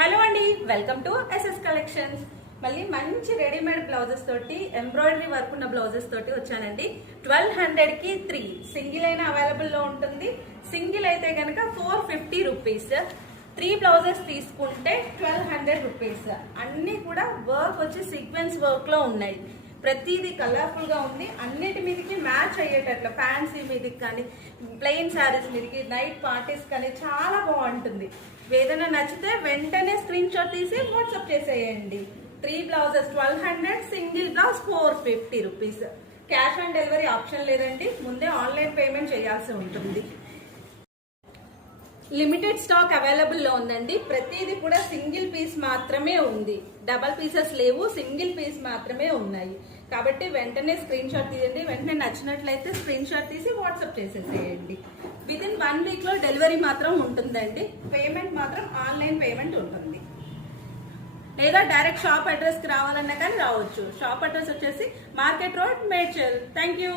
Hello అండి, welcome to SS collections. మళ్ళీ మంచి రెడీమేడ్ బ్లౌజెస్ తోటి ఎంబ్రాయిడరీ వర్క్ ఉన్న బ్లౌజెస్ తోటి వచ్చానండి. 1200 కి 3 సింగిల్ అయినా అవైలబుల్ లో ఉంటుంది. సింగిల్ అయితే కనుక 450 రూపీస్. 3 బ్లౌజెస్ తీసుకుంటే 1200 రూపీస్. అన్ని కూడా వర్క్ వచ్చి సీక్వెన్స్ వర్క్ లో ఉన్నాయి. ప్రతిదీ కలర్ఫుల్ గా ఉంది. అన్నిటి మీదకి మ్యాచ్ అయ్యేటట్లు ఫ్యాన్సీ మీదకి కానీ ప్లెయిన్ శారీస్ మీదకి నైట్ పార్టీస్ కానీ చాలా బాగుంటుంది. ఏదైనా నచ్చితే వెంటనే స్క్రీన్ షాట్ తీసి వాట్సాప్ చేసేయండి. 3 blouses 1200, single blouse 450 rupees. Cash on delivery option లేదండి, ముందే ఆన్లైన్ పేమెంట్ చేయాల్సి ఉంటుంది. లిమిటెడ్ స్టాక్ అవైలబుల్ లో ఉందండి. ప్రతిదీ కూడా సింగిల్ పీస్ మాత్రమే ఉంది, డబల్ పీసెస్ లేవు, సింగిల్ పీస్ మాత్రమే ఉన్నాయి. కాబట్టి వెంటనే స్క్రీన్ షాట్ తీయండి. వెంటనే నచ్చినట్లయితే స్క్రీన్ షాట్ తీసి వాట్సాప్ చేసేసేయండి. వితిన్ 1 వీక్ లో డెలివరీ మాత్రం ఉంటుందండి. పేమెంట్ మాత్రం ఆన్లైన్ పేమెంట్ ఉంటుంది. లేదా డైరెక్ట్ షాప్ అడ్రస్ కి రావాలన్నా కానీ రావచ్చు. షాప్ అడ్రస్ వచ్చేసి market road, Medchal. Thank you.